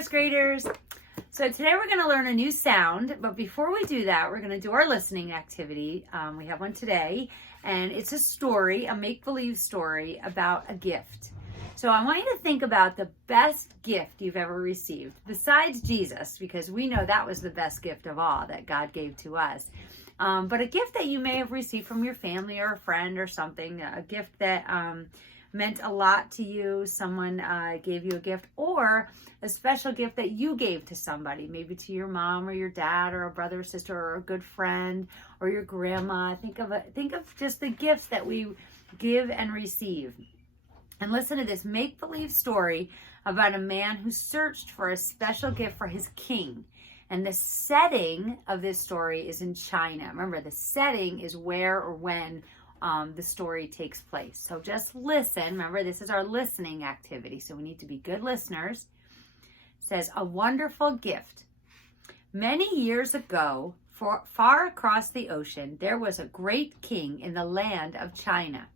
first graders. So today we're going to learn a new sound, but before we do that, we're going to do our listening activity. We have one today, and it's a story, a make-believe story about a gift. So I want you to think about the best gift you've ever received, besides Jesus, because we know that was the best gift of all that God gave to us. But a gift that you may have received from your family or a friend or something, a gift that meant a lot to you, someone gave you a gift, or a special gift that you gave to somebody, maybe to your mom or your dad or a brother or sister or a good friend or your grandma. Think of just the gifts that we give and receive. And listen to this make-believe story about a man who searched for a special gift for his king. And the setting of this story is in China. Remember, the setting is where or when the story takes place. So just listen. Remember, this is our listening activity, so we need to be good listeners. It says, a wonderful gift. Many years ago, far across the ocean, there was a great king in the land of China.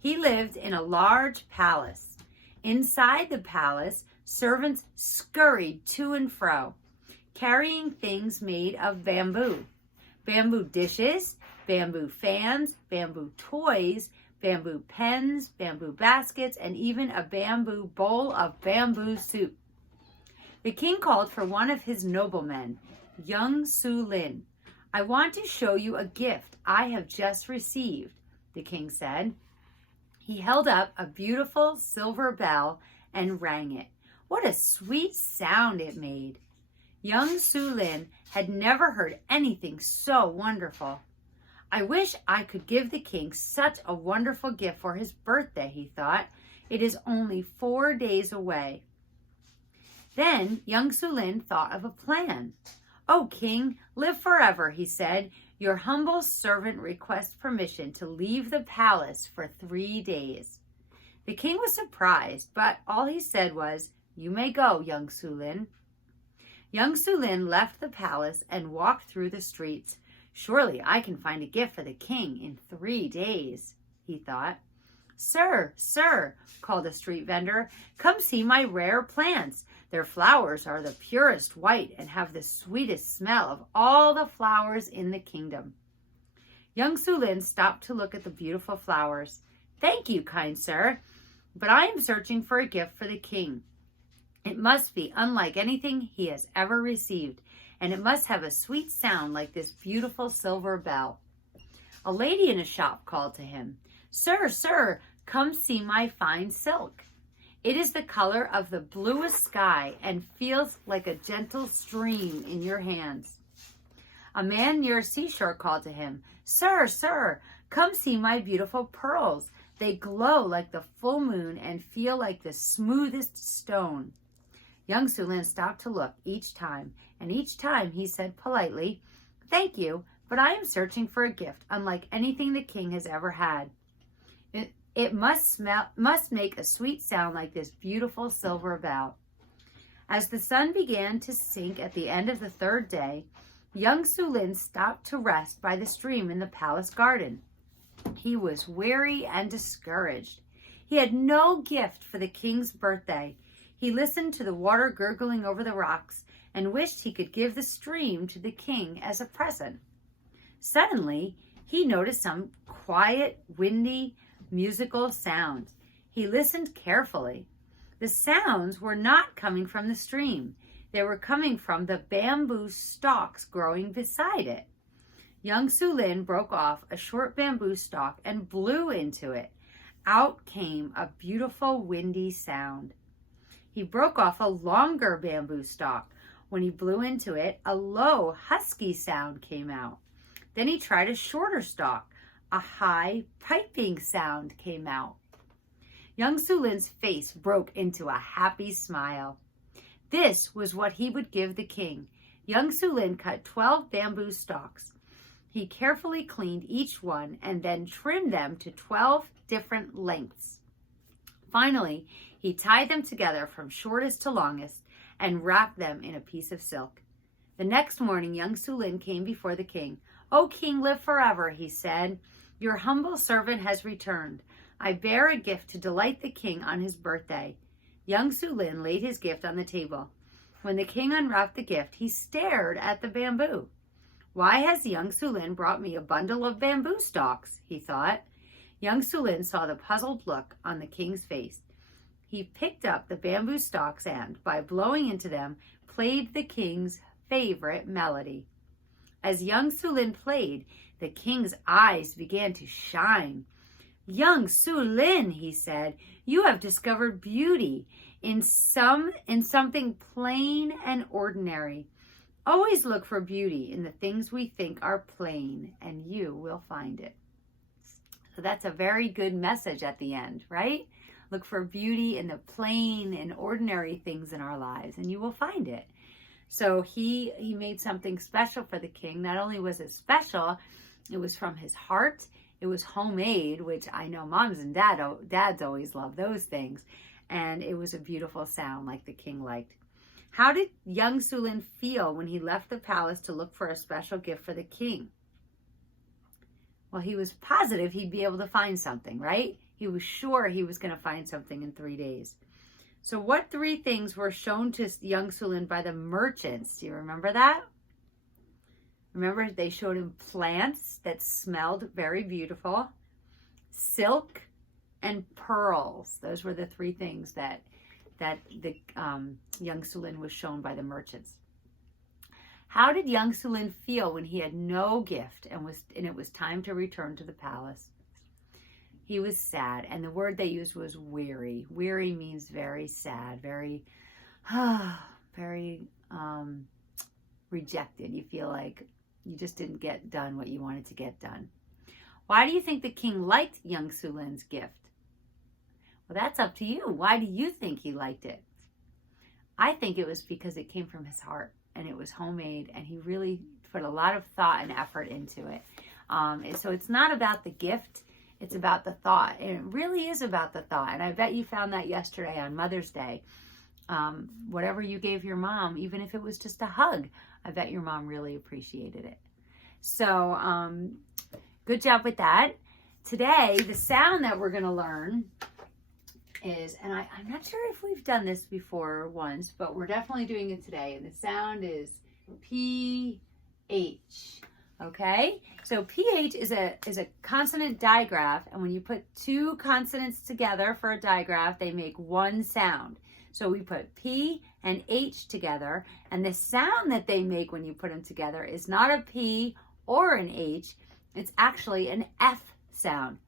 He lived in a large palace. Inside the palace, servants scurried to and fro, carrying things made of bamboo. Bamboo dishes, bamboo fans, bamboo toys, bamboo pens, bamboo baskets, and even a bamboo bowl of bamboo soup. The king called for one of his noblemen, young Su Lin. I want to show you a gift I have just received, the king said. He held up a beautiful silver bell and rang it. What a sweet sound it made. Young Su Lin had never heard anything so wonderful. I wish I could give the king such a wonderful gift for his birthday, he thought. It is only 4 days away. Then young Su Lin thought of a plan. Oh, king, live forever, he said. Your humble servant requests permission to leave the palace for 3 days. The king was surprised, but all he said was, you may go, young Su Lin. Young Su Lin left the palace and walked through the streets. Surely I can find a gift for the king in 3 days, he thought. Sir, sir, called a street vendor, come see my rare plants. Their flowers are the purest white and have the sweetest smell of all the flowers in the kingdom. Young Su Lin stopped to look at the beautiful flowers. Thank you, kind sir, but I am searching for a gift for the king. It must be unlike anything he has ever received, and it must have a sweet sound like this beautiful silver bell. A lady in a shop called to him, Sir, sir, come see my fine silk. It is the color of the bluest sky and feels like a gentle stream in your hands. A man near a seashore called to him, Sir, sir, come see my beautiful pearls. They glow like the full moon and feel like the smoothest stone. Young Su Lin stopped to look each time, and each time he said politely, Thank you, but I am searching for a gift unlike anything the king has ever had. It must make a sweet sound like this beautiful silver bell. As the sun began to sink at the end of the 3rd day, young Su Lin stopped to rest by the stream in the palace garden. He was weary and discouraged. He had no gift for the king's birthday. He listened to the water gurgling over the rocks and wished he could give the stream to the king as a present. Suddenly, he noticed some quiet, windy, musical sounds. He listened carefully. The sounds were not coming from the stream. They were coming from the bamboo stalks growing beside it. Young Su Lin broke off a short bamboo stalk and blew into it. Out came a beautiful windy sound. He broke off a longer bamboo stalk. When he blew into it, a low, husky sound came out. Then he tried a shorter stalk. A high, piping sound came out. Young Su Lin's face broke into a happy smile. This was what he would give the king. Young Su Lin cut 12 bamboo stalks. He carefully cleaned each one and then trimmed them to 12 different lengths. Finally, he tied them together from shortest to longest and wrapped them in a piece of silk. The next morning, young Su Lin came before the king. "O king, live forever," he said. "Your humble servant has returned. I bear a gift to delight the king on his birthday." Young Su Lin laid his gift on the table. When the king unwrapped the gift, he stared at the bamboo. Why has young Sulin brought me a bundle of bamboo stalks? He thought. Young Sulin saw the puzzled look on the king's face. He picked up the bamboo stalks and, by blowing into them, played the king's favorite melody. As young Sulin played, the king's eyes began to shine. Young Sulin, he said, you have discovered beauty in something plain and ordinary. Always look for beauty in the things we think are plain, and you will find it. So that's a very good message at the end, right? Look for beauty in the plain and ordinary things in our lives, and you will find it. So he made something special for the king. Not only was it special, it was from his heart. It was homemade, which I know moms and dads always love those things. And it was a beautiful sound like the king liked. How did young Sulin feel when he left the palace to look for a special gift for the king? Well, he was positive he'd be able to find something, right? He was sure he was going to find something in 3 days. So what 3 things were shown to young Sulin by the merchants? Do you remember that? Remember, they showed him plants that smelled very beautiful, silk, and pearls. Those were the 3 things that the young Sulin was shown by the merchants. How did young Sulin feel when he had no gift and it was time to return to the palace? He was sad, and the word they used was weary. Weary means very sad, very rejected. You feel like you just didn't get done what you wanted to get done. Why do you think the king liked young Sulin's gift? Well, that's up to you. Why do you think he liked it? I think it was because it came from his heart, and it was homemade, and he really put a lot of thought and effort into it. And so it's not about the gift. It's about the thought, and it really is about the thought. And I bet you found that yesterday on Mother's Day. Whatever you gave your mom, even if it was just a hug, I bet your mom really appreciated it. So good job with that. Today, the sound that we're going to learn is, and I'm not sure if we've done this before once, but we're definitely doing it today. And the sound is PH. Okay, so PH is a consonant digraph, and when you put 2 consonants together for a digraph, they make one sound. So we put P and H together, and the sound that they make when you put them together is not a P or an H, it's actually an F sound.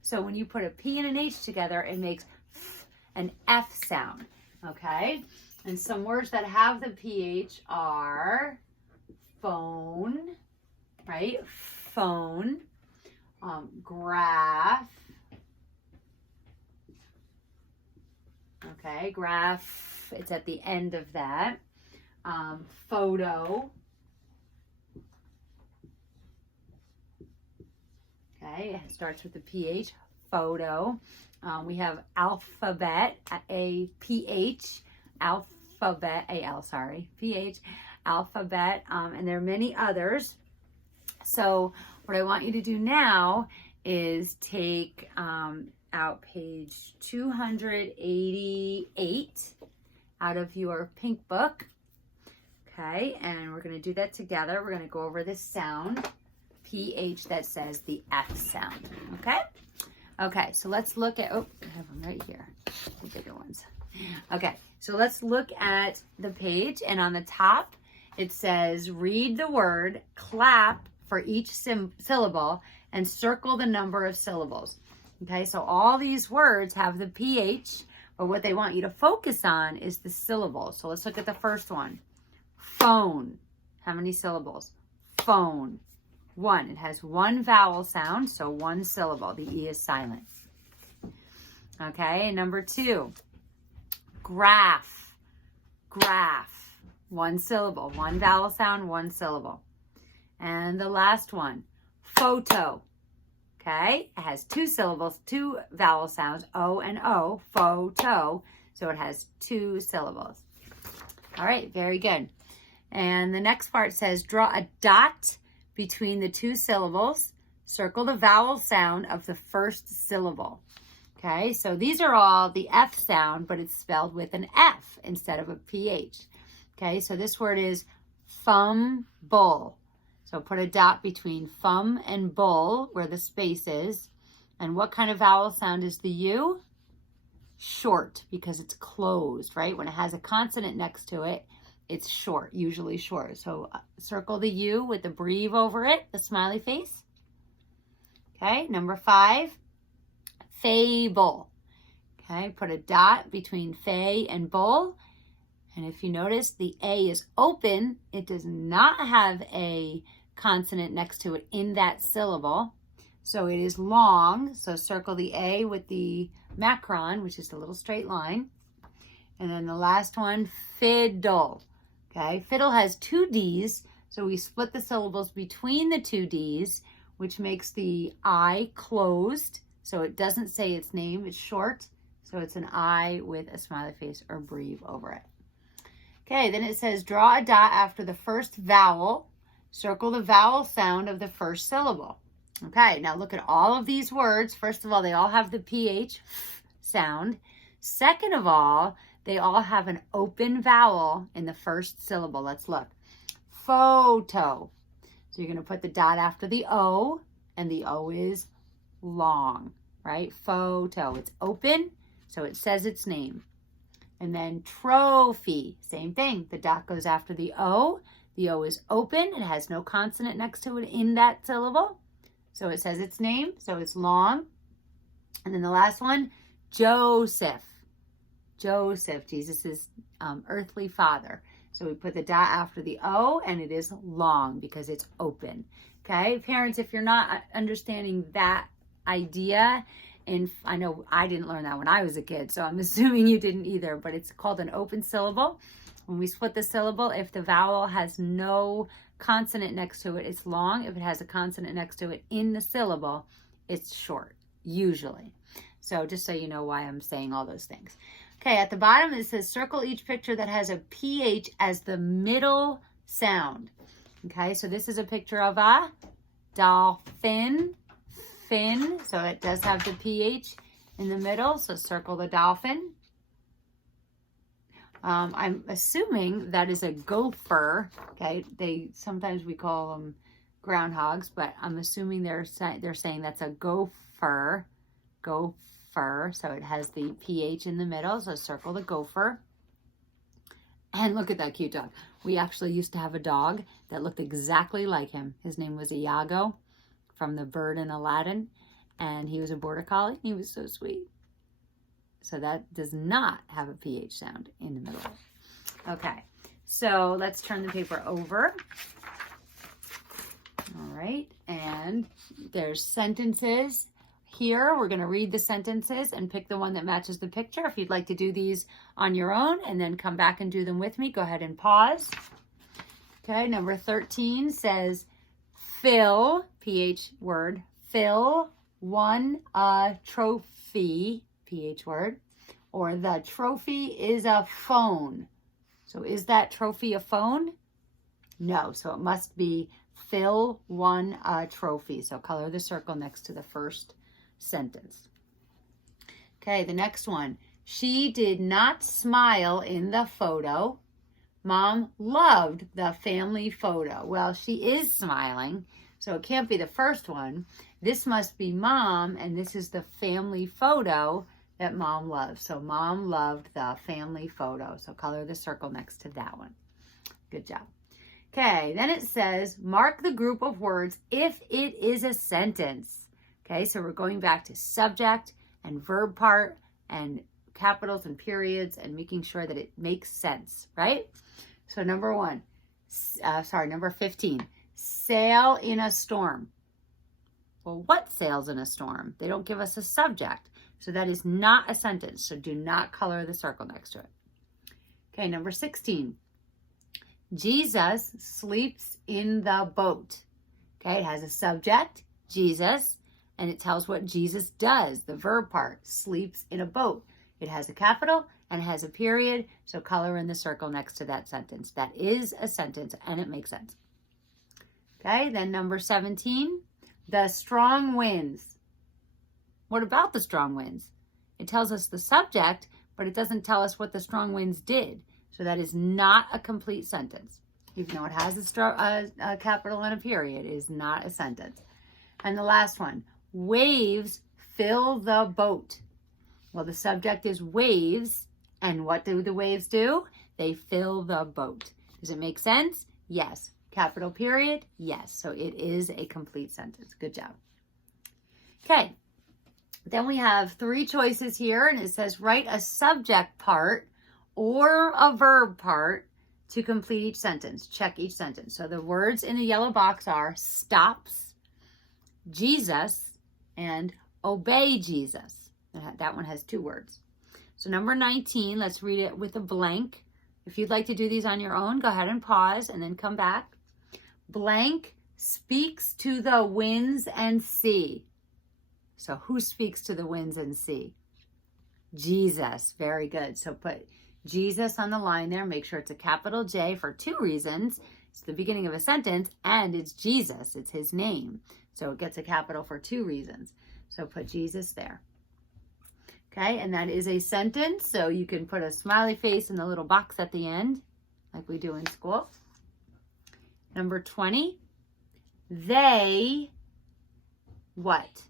So when you put a P and an H together, it makes an F sound, okay? And some words that have the PH are phone, right? Phone, graph, okay, graph, it's at the end of that. Photo, okay, it starts with the PH, photo. We have alphabet, A-P-H, alphabet, A-L, sorry, P-H, alphabet, and there are many others. So what I want you to do now is take out page 288 out of your pink book. Okay, and we're going to do that together. We're going to go over this sound, PH, that says the F sound. Okay? Okay, so let's look at, oh, I have them right here, the bigger ones. Okay, so let's look at the page, and on the top, it says, read the word, clap for each syllable, and circle the number of syllables. Okay, so all these words have the PH, but what they want you to focus on is the syllables. So let's look at the first one. Phone. How many syllables? Phone. 1. It has 1 vowel sound, so 1 syllable. The E is silent. Okay, number 2. Graph. Graph. 1 syllable. 1 vowel sound, 1 syllable. And the last one, photo. Okay, it has 2 syllables, 2 vowel sounds, O and O, photo. So it has 2 syllables. All right, very good. And the next part says, draw a dot between the 2 syllables. Circle the vowel sound of the first syllable. Okay, so these are all the F sound, but it's spelled with an F instead of a PH. Okay, so this word is fumble. So put a dot between fum and bull where the space is. And what kind of vowel sound is the U? Short, because it's closed, right? When it has a consonant next to it, it's short, usually short. So circle the U with the breve over it, the smiley face. Okay, number 5, fable. Okay, put a dot between fay and bull. And if you notice, the A is open. It does not have a consonant next to it in that syllable. So it is long. So circle the A with the macron, which is the little straight line. And then the last one, fiddle. Okay, fiddle has 2 D's. So we split the syllables between the 2 D's, which makes the I closed. So it doesn't say its name, it's short. So it's an I with a smiley face or breve over it. Okay, then it says draw a dot after the first vowel. Circle the vowel sound of the first syllable. Okay, now look at all of these words. First of all, they all have the PH sound. Second of all, they all have an open vowel in the first syllable. Let's look. Photo. So you're going to put the dot after the O, and the O is long, right? Photo. It's open, so it says its name. And then trophy, same thing. The dot goes after the O. The O is open. It has no consonant next to it in that syllable. So it says its name, so it's long. And then the last one, Joseph. Joseph, Jesus' earthly father. So we put the dot after the O, and it is long because it's open. Okay, parents, if you're not understanding that idea, and I know I didn't learn that when I was a kid, so I'm assuming you didn't either, but it's called an open syllable. When we split the syllable, if the vowel has no consonant next to it, it's long. If it has a consonant next to it in the syllable, it's short, usually. So just so you know why I'm saying all those things. Okay, at the bottom it says circle each picture that has a PH as the middle sound. Okay, so this is a picture of a dolphin. Fin, so it does have the PH in the middle, so circle the dolphin. I'm assuming that is a gopher. Okay, sometimes we call them groundhogs, but I'm assuming they're saying that's a gopher. Gopher, so it has the PH in the middle, so circle the gopher. And look at that cute dog. We actually used to have a dog that looked exactly like him. His name was Iago, from The Bird in Aladdin, and he was a border collie. He was so sweet. So that does not have a PH sound in the middle. Okay, so let's turn the paper over. All right, and there's sentences here. We're going to read the sentences and pick the one that matches the picture. If you'd like to do these on your own and then come back and do them with me, go ahead and pause. Okay, number 13 says, fill, PH word, fill, won a trophy, PH word, or the trophy is a phone. So is that trophy a phone? No, so it must be Phil won a trophy. So color the circle next to the first sentence. Okay, the next one. She did not smile in the photo. Mom loved the family photo. Well, she is smiling, so it can't be the first one. This must be Mom, and this is the family photo that Mom loves. So Mom loved the family photo. So color the circle next to that one. Good job. Okay, then it says, mark the group of words if it is a sentence. Okay, so we're going back to subject and verb part and capitals and periods and making sure that it makes sense, right? So number 15, sail in a storm. Well, what sails in a storm? They don't give us a subject. So that is not a sentence. So do not color the circle next to it. Okay, number 16. Jesus sleeps in the boat. Okay, it has a subject, Jesus, and it tells what Jesus does, the verb part, sleeps in a boat. It has a capital and it has a period, so color in the circle next to that sentence. That is a sentence and it makes sense. Okay, then number 17, the strong winds. What about the strong winds? It tells us the subject, but it doesn't tell us what the strong winds did. So that is not a complete sentence. Even though it has a capital and a period, it is not a sentence. And the last one, waves fill the boat. Well, the subject is waves, and what do the waves do? They fill the boat. Does it make sense? Yes. Capital period? Yes. So it is a complete sentence. Good job. Okay. Then we have 3 choices here, and it says write a subject part or a verb part to complete each sentence. Check each sentence. So the words in the yellow box are stops, Jesus, and obey Jesus. That one has 2 words. So number 19, let's read it with a blank. If you'd like to do these on your own, go ahead and pause and then come back. Blank speaks to the winds and sea. So who speaks to the winds and sea? Jesus. Very good. So put Jesus on the line there. Make sure it's a capital J for 2 reasons. It's the beginning of a sentence and it's Jesus. It's his name. So it gets a capital for 2 reasons. So put Jesus there. Okay, and that is a sentence. So you can put a smiley face in the little box at the end, like we do in school. Number 20, they what?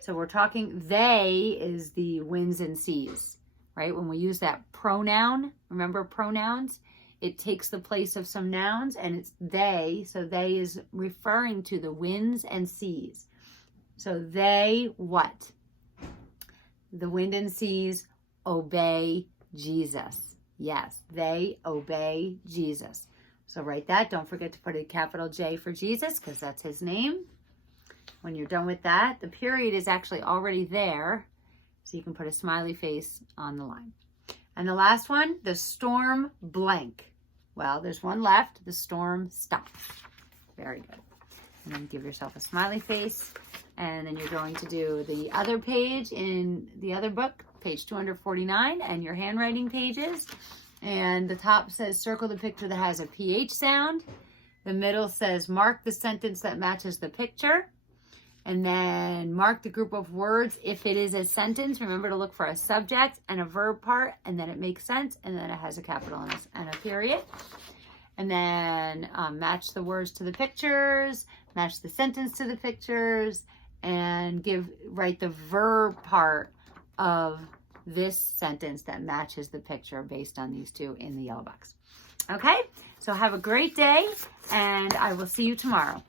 So we're talking, they is the winds and seas, right? When we use that pronoun, remember pronouns? It takes the place of some nouns and it's they. So they is referring to the winds and seas. So they what? The wind and seas obey Jesus. Yes, they obey Jesus. So write that. Don't forget to put a capital J for Jesus because that's his name. When you're done with that, the period is actually already there. So you can put a smiley face on the line. And the last one, the storm blank. Well, there's one left. The storm stopped. Very good. And then give yourself a smiley face. And then you're going to do the other page in the other book, page 249, and your handwriting pages. And the top says circle the picture that has a PH sound. The middle says mark the sentence that matches the picture. And then mark the group of words. If it is a sentence, remember to look for a subject and a verb part, and then it makes sense, and then it has a capital and a period. And then match the words to the pictures, match the sentence to the pictures, and write the verb part of this sentence that matches the picture based on these 2 in the yellow box. Okay, so have a great day, and I will see you tomorrow.